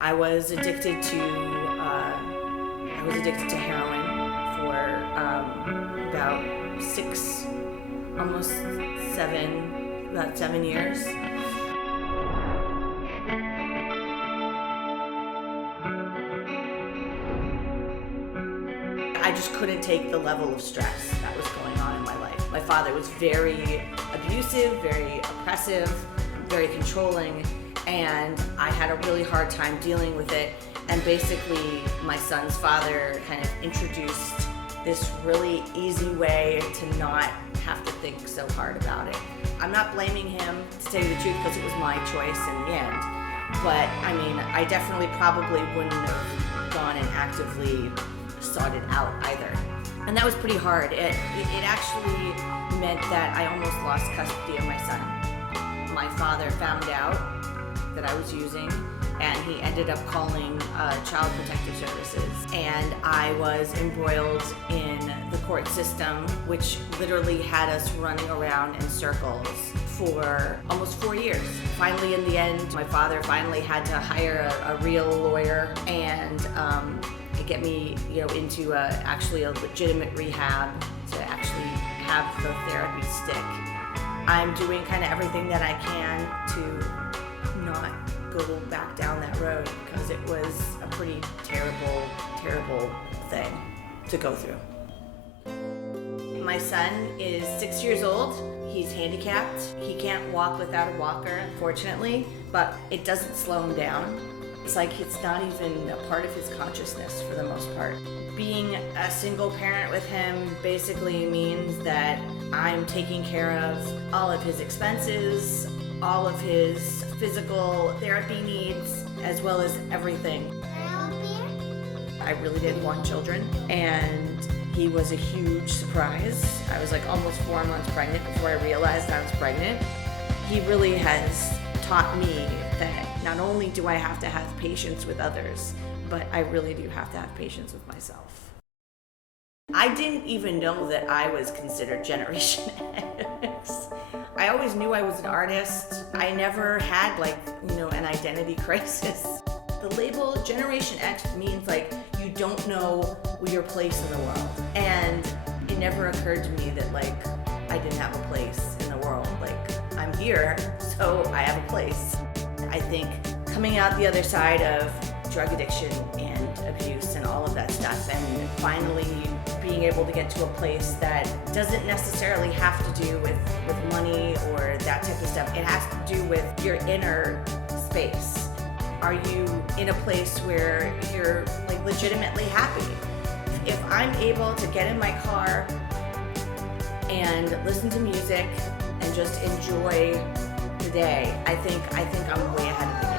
I was addicted to heroin for about about 7 years. I just couldn't take the level of stress that was going on in my life. My father was very abusive, very oppressive, very controlling, and I had a really hard time dealing with it. And basically, my son's father kind of introduced this really easy way to not have to think so hard about it. I'm not blaming him, to tell you the truth, because it was my choice in the end. But I mean, I definitely probably wouldn't have gone and actively sought it out either. And that was pretty hard. It actually meant that I almost lost custody of my son. My father found out that I was using, and he ended up calling Child Protective Services. And I was embroiled in the court system, which literally had us running around in circles for almost 4 years. Finally, in the end, my father finally had to hire a real lawyer and get me, into actually a legitimate rehab to actually have the therapy stick. I'm doing kind of everything that I can to not go back down that road, because it was a pretty terrible, terrible thing to go through. My son is 6 years old. He's handicapped. He can't walk without a walker, unfortunately, but it doesn't slow him down. It's like it's not even a part of his consciousness for the most part. Being a single parent with him basically means that I'm taking care of all of his expenses, all of his physical therapy needs, as well as everything. I really did want children, and he was a huge surprise. I was like almost 4 months pregnant before I realized I was pregnant. He really has taught me that not only do I have to have patience with others, but I really do have to have patience with myself. I didn't even know that I was considered Generation X. I always knew I was an artist. I never had an identity crisis. The label Generation X means you don't know your place in the world. And it never occurred to me that I didn't have a place in the world. I'm here, so I have a place. I think coming out the other side of drug addiction and abuse and all of that stuff, and finally being able to get to a place that doesn't necessarily have to do with money or that type of stuff. It has to do with your inner space. Are you in a place where you're legitimately happy? If I'm able to get in my car and listen to music and just enjoy the day, I think I'm way ahead of the game.